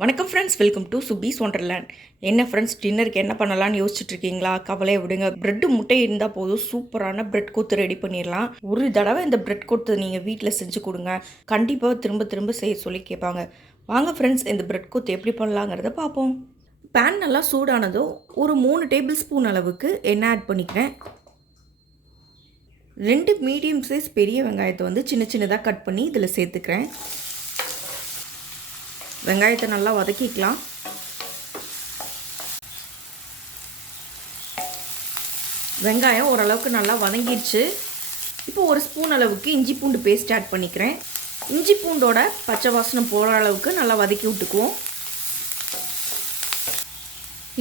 வணக்கம் friends welcome to Subi's wonderland என்ன friends டின்னருக்கு என்ன பண்ணலாம்னு யோசிச்சுட்டு இருக்கீங்களா கவலையை விடுங்க. பிரெட் முட்டை இருந்தால் போதும். சூப்பரான பிரெட் கொத்து ரெடி பண்ணிடலாம். ஒரு தடவை இந்த பிரெட் கொத்து நீங்கள் வீட்டில் செஞ்சு கொடுங்க. கண்டிப்பாக திரும்ப திரும்ப செய்ய சொல்லி கேட்பாங்க. வாங்க ஃப்ரெண்ட்ஸ் இந்த பிரெட் கொத்து எப்படி பண்ணலாங்கிறத பார்ப்போம். பேன் நல்லா சூடானதும் ஒரு மூணு டேபிள் ஸ்பூன் அளவுக்கு எண்ணெய் ஆட் பண்ணிக்கிறேன். ரெண்டு மீடியம் சைஸ் பெரிய வெங்காயத்தை வந்து சின்ன சின்னதாக கட் பண்ணி இதில் சேர்த்துக்கிறேன். வெங்காயத்தை நல்லா வதக்கிக்கலாம். வெங்காயம் ஓரளவுக்கு நல்லா வதங்கிடுச்சு இப்போ ஒரு ஸ்பூன் அளவுக்கு இஞ்சி பூண்டு பேஸ்ட் ஆட் பண்ணிக்கிறேன். இஞ்சி பூண்டோட பச்சை வாசனை போகிற அளவுக்கு நல்லா வதக்கி விட்டுக்குவோம்.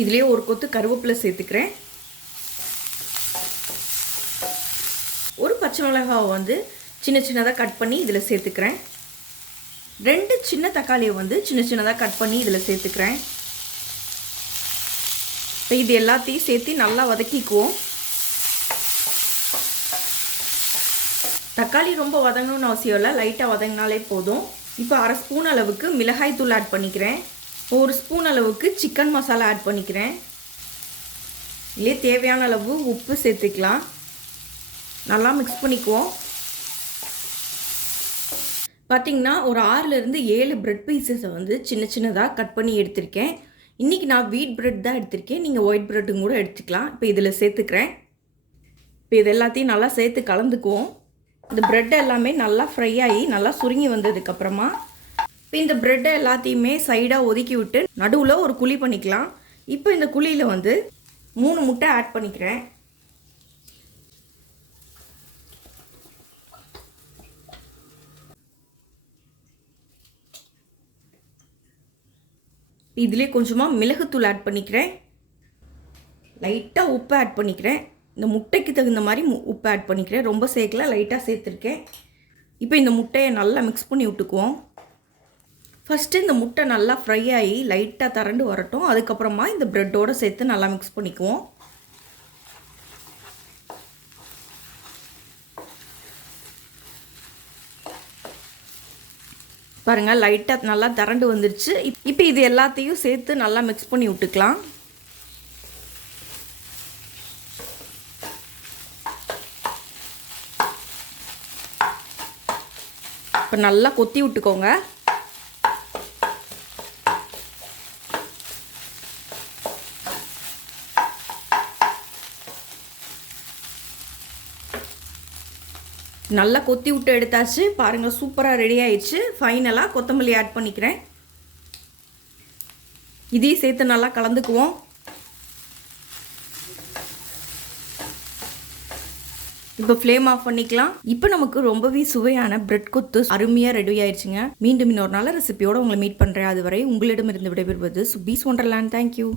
இதுலேயே ஒரு கொத்து கருவேப்பிலை சேர்த்துக்கிறேன். ஒரு பச்சை மிளகாவை வந்து சின்ன சின்னதாக கட் பண்ணி இதில் சேர்த்துக்கிறேன். ரெண்டு சின்ன தக்காளியை வந்து சின்ன சின்னதாக கட் பண்ணி இதில் சேர்த்துக்கிறேன். இப்போ இது எல்லாத்தையும் சேர்த்து நல்லா வதக்கிக்குவோம். தக்காளி ரொம்ப வதங்கணும்னு அவசியம் இல்லை லைட்டாக வதங்கினாலே போதும். இப்போ அரை ஸ்பூன் அளவுக்கு மிளகாய் தூள் ஆட் பண்ணிக்கிறேன். ஒரு ஸ்பூன் அளவுக்கு சிக்கன் மசாலா ஆட் பண்ணிக்கிறேன். இல்லையே தேவையான அளவு உப்பு சேர்த்துக்கலாம். நல்லா மிக்ஸ் பண்ணிக்குவோம். பார்த்திங்கன்னா ஒரு ஆறுலேருந்து ஏழு ப்ரெட் பீசஸை வந்து சின்ன சின்னதாக கட் பண்ணி எடுத்திருக்கேன். இன்றைக்கி நான் வீட் ப்ரெட் தான் எடுத்திருக்கேன். நீங்கள் ஒயிட் ப்ரெட்டும் கூட எடுத்துக்கலாம். இப்போ இதில் சேர்த்துக்கிறேன். இப்போ இது எல்லாத்தையும் நல்லா சேர்த்து கலந்துக்குவோம். இந்த ப்ரெட் எல்லாமே நல்லா ஃப்ரை ஆகி நல்லா சுருங்கி வந்ததுக்கப்புறமா இப்போ இந்த ப்ரெட்டை எல்லாத்தையுமே சைடாக ஒதுக்கி விட்டு நடுவில் ஒரு குழி பண்ணிக்கலாம். இப்போ இந்த குழியில் வந்து மூணு முட்டை ஆட் பண்ணிக்கிறேன். இதிலே கொஞ்சமாக மிளகுத்தூள் ஆட் பண்ணிக்கிறேன். லைட்டாக உப்பு ஆட் பண்ணிக்கிறேன். இந்த முட்டைக்கு தகுந்த மாதிரி உப்பு ஆட் பண்ணிக்கிறேன். ரொம்ப சேர்க்கல லைட்டாக சேர்த்துருக்கேன். இப்போ இந்த முட்டையை நல்லா மிக்ஸ் பண்ணி விட்டுக்குவோம். ஃபஸ்ட்டு இந்த முட்டை நல்லா ஃப்ரை ஆகி லைட்டாக தரண்டு வரட்டும். அதுக்கப்புறமா இந்த ப்ரெட்டோடு சேர்த்து நல்லா மிக்ஸ் பண்ணிக்குவோம். பாருங்கள் லைட்டாக நல்லா திரண்டு வந்துருச்சு. இப்போ இது எல்லாத்தையும் சேர்த்து நல்லா மிக்ஸ் பண்ணி விட்டுக்கலாம். இப்போ நல்லா கொத்தி விட்டுக்கோங்க. நல்லா கொத்தி விட்டு எடுத்தாச்சு. பாருங்கள் சூப்பராக ரெடி ஆயிடுச்சு. ஃபைனலாக கொத்தமல்லி ஆட் பண்ணிக்கிறேன். இதையும் சேர்த்து நல்லா கலந்துக்குவோம். இப்போ ஃப்ளேம் ஆஃப் பண்ணிக்கலாம். இப்போ நமக்கு ரொம்பவே சுவையான பிரெட் கொத்து அருமையாக ரெடி ஆயிடுச்சுங்க. மீண்டும் இன்னொரு நல்ல ரெசிபியோட உங்களை மீட் பண்ணுறேன் அதுவரை உங்களிடமிருந்து விடைபெறுவது சுபீஸ் ஒண்டர்லேண்ட் தேங்க்யூ